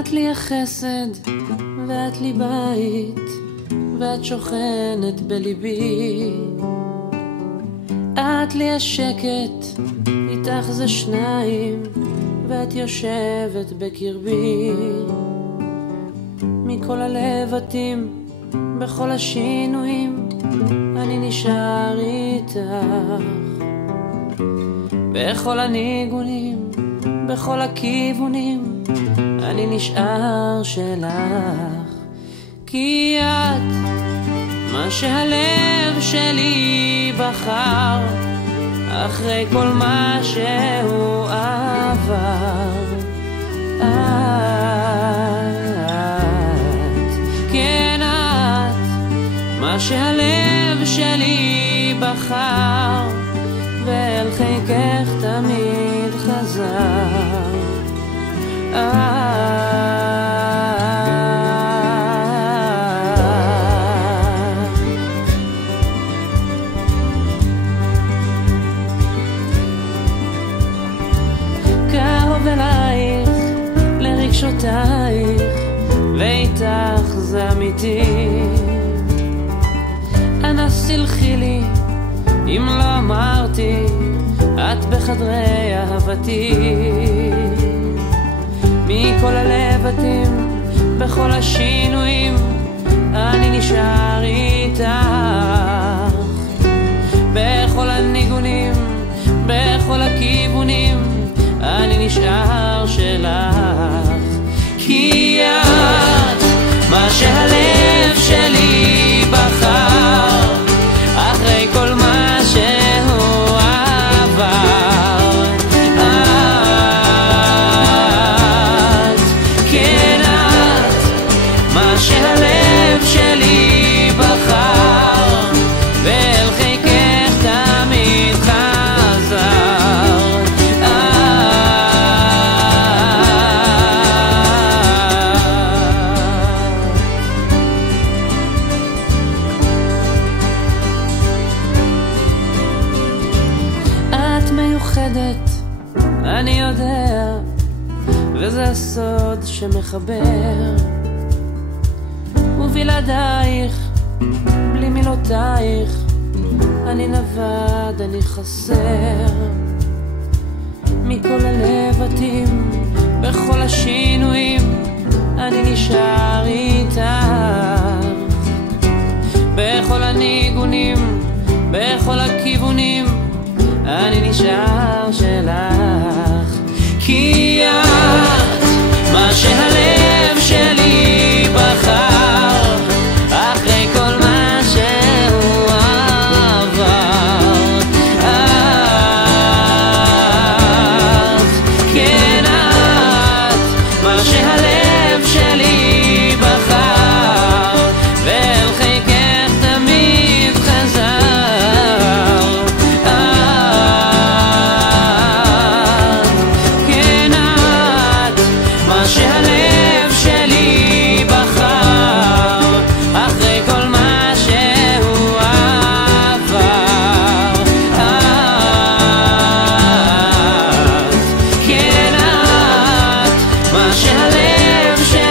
את לי החסד ואת לי בית ואת שוכנת בליבי. את לי השקט, איתך זה שניים, ואת יושבת בקרבי. מכל הלבטים, בכל השינויים, אני נשאר איתך. בכל הניגונים, בכל הכיוונים, אני נשאר שלך. כי את מה שהלב שלי בחר, אחרי כל מה שהוא עבר. את, כן את, מה שהלב שלי בחר, ואל חיקך תמיד חזר. קרוב אלייך לרגשותייך, ואיתך זה אמיתי. אנא סלחי לי אם לא אמרתי, את בחדרי אהבתי. מכל הלבטים, בכל השינויים, אני נשאר איתך. בכל הניגונים, בכל הכיוונים, אני נשאר שלך. כי את מה שהלב שלי בחר, אחרי כל מה שהוא עבר. את, כן את, מה שהלב שלי בחר, ואל חיקך תמיד חזר. את מיוחדת, אני יודע, וזה הסוד שמחבר. ובלעדייך, בלי מילותייך, אני נבד, אני חסר. מכל הלבטים, בכל השינויים, אני נשאר איתך. בכל הניגונים, בכל הכיוונים, אני נשאר שלך. כי את מה שהלב שלי בחר, אחרי כל מה שהוא עבר. את, כן את, מה שהלב שלי בחר, ואל חיקך תמיד חזר. כן את, מה שהלב שלי בחר, אחרי כל מה שהוא עבר. את, כן את, מה שהלב שלי